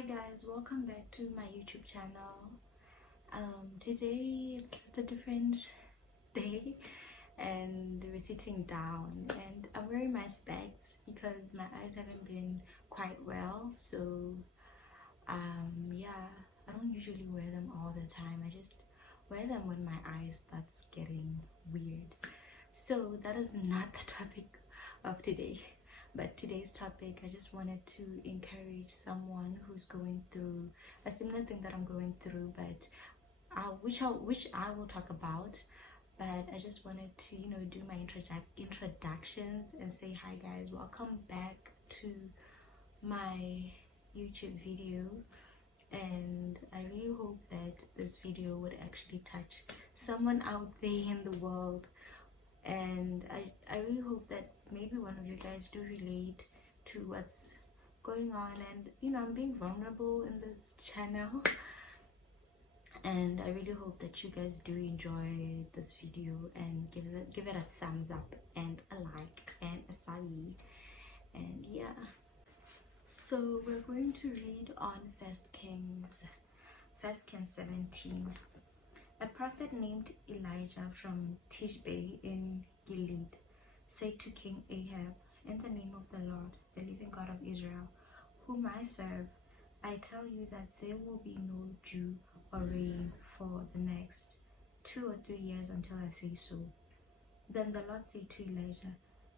Hi guys, welcome back to my YouTube channel. Today it's a different day and we're sitting down and I'm wearing my specs because my eyes haven't been quite well. So yeah, I don't usually wear them all the time. I just wear them when my eyes starts getting weird. So that is not the topic of today. But today's topic, I just wanted to encourage someone who's going through a similar thing that I'm going through, but which I will talk about. But I just wanted to, do my introductions and say hi, guys. Welcome back to my YouTube video, and I really hope that this video would actually touch someone out there in the world. And I really hope that maybe one of you guys do relate to what's going on. And I'm being vulnerable in this channel, and I really hope that you guys do enjoy this video and give it a thumbs up and a like and a sabi. And yeah, so we're going to read on First Kings 17. A prophet named Elijah from Tishbe in Gilead said to King Ahab, "In the name of the Lord, the living God of Israel, whom I serve, I tell you that there will be no dew or rain for the next 2 or 3 years until I say so." Then the Lord said to Elijah,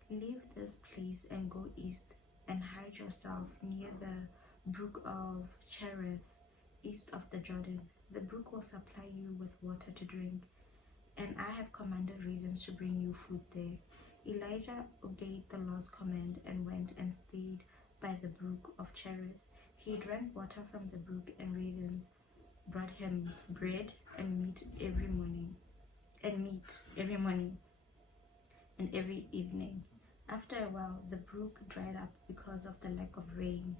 "Leave this place and go east and hide yourself near the brook of Cherith, east of the Jordan. The brook will supply you with water to drink, and I have commanded ravens to bring you food there." Elijah obeyed the Lord's command and went and stayed by the brook of Cherith. He drank water from the brook, and ravens brought him bread and meat every morning, and every evening. After a while, the brook dried up because of the lack of rain.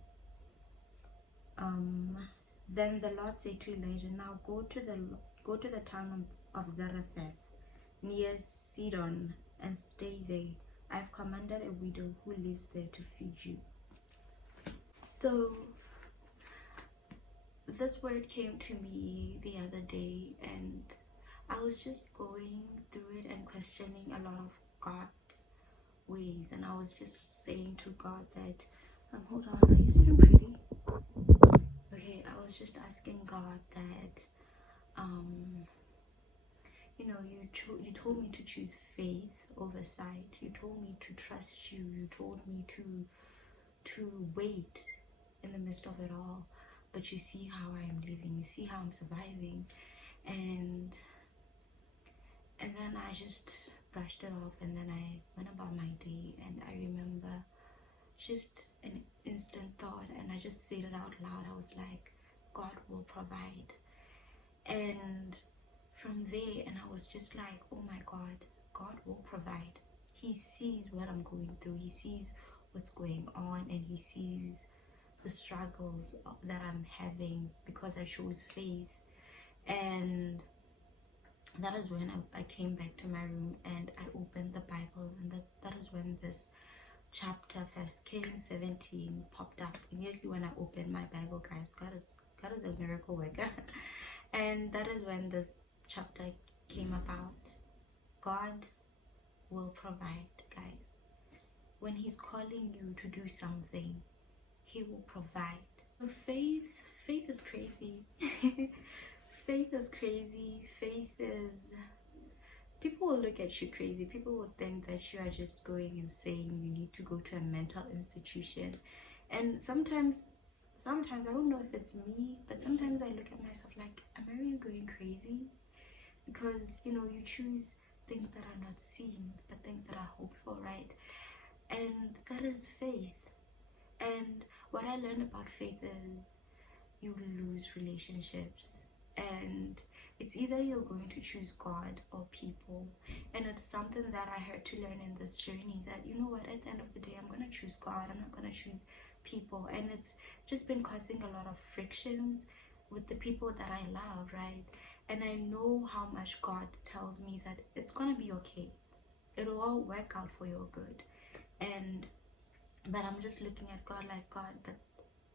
Then the Lord said to Elijah, "Now go to the town of Zarephath near Sidon and stay there. I have commanded a widow who lives there to feed you." So this word came to me the other day, and I was just going through it and questioning a lot of God's ways, and I was just saying to God that hold on, are you sitting pretty? Okay, I was just asking God that you told me to choose faith over sight. You told me to trust you. You told me to wait in the midst of it all. But you see how I am living. You see how I'm surviving. And then I just brushed it off, and then I went about my day. And I remember just an instant thought, and I just said it out loud. I was like, "God will provide." And from there, and I was just like, oh my God, God will provide. He sees what I'm going through. He sees what's going on, and he sees the struggles that I'm having because I chose faith. And that is when I came back to my room and I opened the Bible, and that is when this chapter, First Kings 17, popped up. Immediately when I opened my Bible, guys, God is a miracle worker. And that is when this chapter came about. God will provide, guys. When he's calling you to do something, he will provide. Faith is crazy. Faith is crazy. People will look at you crazy. People will think that you are just going insane. You need to go to a mental institution. And sometimes I don't know if it's me, but sometimes I look at myself like, am I really going crazy? Because you choose things that are not seen, but things that are hoped for, right? And that is faith. And what I learned about faith is you lose relationships, and it's either you're going to choose God or people. And it's something that I had to learn in this journey, that you know what, at the end of the day, I'm going to choose God. I'm not going to choose people. And it's just been causing a lot of frictions with the people that I love, right? And I know how much God tells me that it's going to be okay. It'll all work out for your good. But I'm just looking at God like, God, but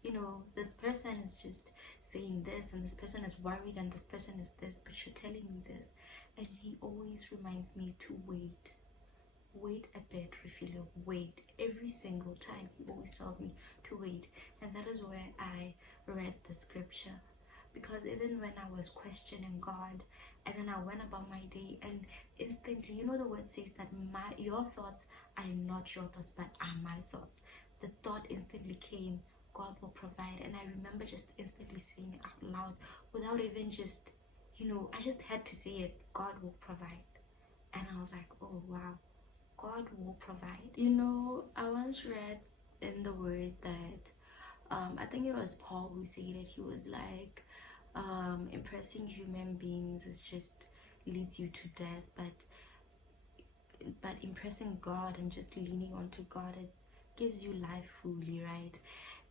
you know, this person is just saying this, and this person is worried, and this person is this, but you're telling me this. And he always reminds me to wait. Wait a bit, Refilwe, wait. Every single time he always tells me to wait. And that is where I read the scripture. Because even when I was questioning God, and then I went about my day, and instantly, you know, the word says that your thoughts are not your thoughts, but are my thoughts. The thought instantly came, God will provide. And I remember just instantly saying it out loud without even just, you know, I just had to say it, God will provide. And I was like, oh wow, God will provide. You know, I once read in the word that I think it was Paul who said it. He was like, impressing human beings is just leads you to death, but impressing God and just leaning onto God, it gives you life fully, right?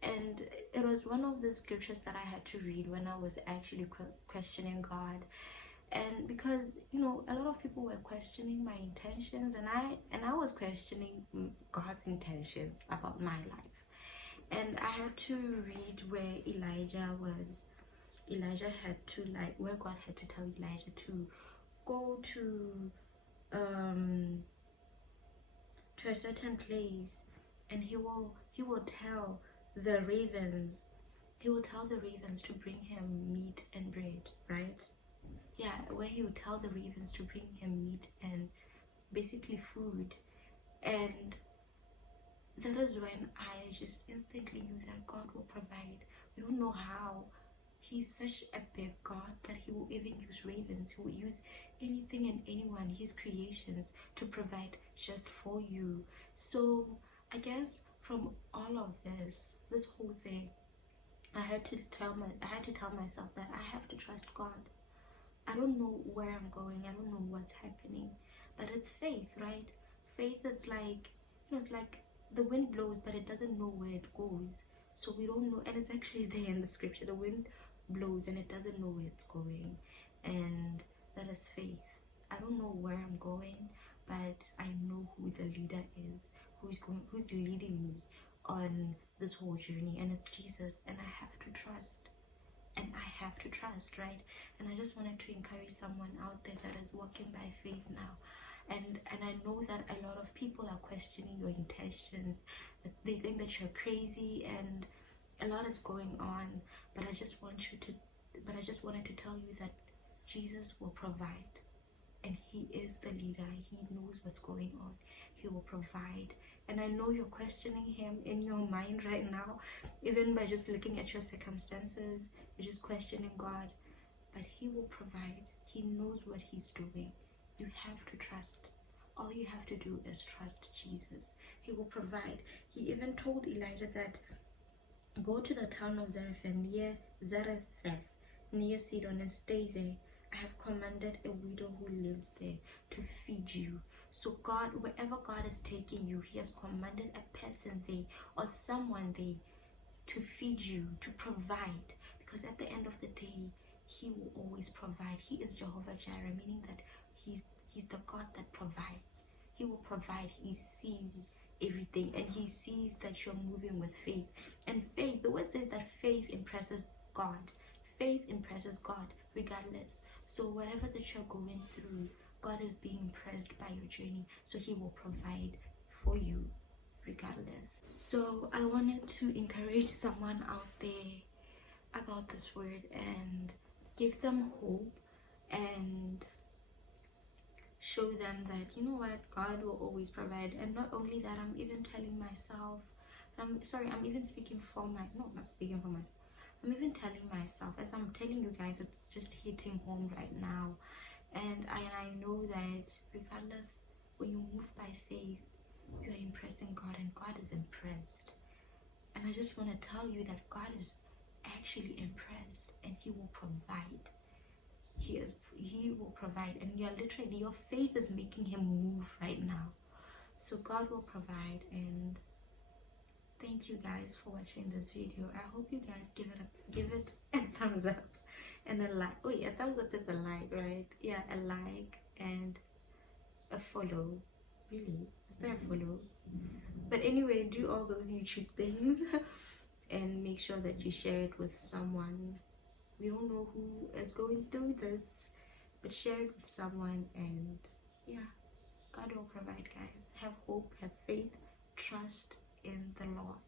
And it was one of the scriptures that I had to read when I was actually questioning God. And because, you know, a lot of people were questioning my intentions, and I was questioning God's intentions about my life. And I had to read where Elijah had to, like, where God had to tell Elijah to go to a certain place, and he will tell the ravens, to bring him meat and bread, right? Yeah, where he would tell the ravens to bring him meat and basically food. And that is when I just instantly knew that God will provide. We don't know how. He's such a big God that he will even use ravens. He will use anything and anyone, his creations, to provide just for you. So I guess from all of this whole thing, I had to tell myself that I have to trust God. I don't know where I'm going, I don't know what's happening, but it's faith, right? Faith is like, you know, it's like the wind blows, but it doesn't know where it goes. So we don't know, and it's actually there in the scripture. The wind blows and it doesn't know where it's going, and that is faith. I don't know where I'm going, but I know who the leader is, who's leading me on this whole journey, and it's Jesus, and I have to trust. And I have to trust, right? And I just wanted to encourage someone out there that is walking by faith now. And I know that a lot of people are questioning your intentions, that they think that you're crazy, and a lot is going on. But I just wanted to tell you that Jesus will provide, and he is the leader. He knows what's going on. He will provide. And I know you're questioning him in your mind right now, even by just looking at your circumstances. You're just questioning God, but he will provide. He knows what he's doing. You have to trust. All you have to do is trust Jesus. He will provide. He even told Elijah that, go to the town of Zarephath near Sidon and stay there. I have commanded a widow who lives there to feed you. So God, wherever God is taking you, he has commanded a person there or someone there to feed you, to provide. Because at the end of the day, he will always provide. He is Jehovah Jireh, meaning that he's the God that provides. He will provide. He sees everything, and he sees that you're moving with faith. And faith, the word says that faith impresses God. Faith impresses God regardless. So whatever that you're going through, God is being impressed by your journey, so he will provide for you regardless. So I wanted to encourage someone out there about this word and give them hope and show them that, you know what, God will always provide. And not only that, I'm even telling myself, I'm even speaking for not speaking for myself, I'm even telling myself, as I'm telling you guys, it's just hitting home right now. And I know that regardless, when you move by faith, you are impressing God, and God is impressed. And I just want to tell you that God is actually impressed, and he will provide. He will provide, and you're literally, your faith is making him move right now. So God will provide. And thank you guys for watching this video. I hope you guys give it a thumbs up and a like. Oh yeah, a thumbs up is a like, right? Yeah, a like and a follow. Really, is there a follow? But anyway, do all those YouTube things. and make sure that you share it with someone. We don't know who is going through this, but share it with someone. And yeah, God will provide, guys. Have hope, have faith, trust in the Lord.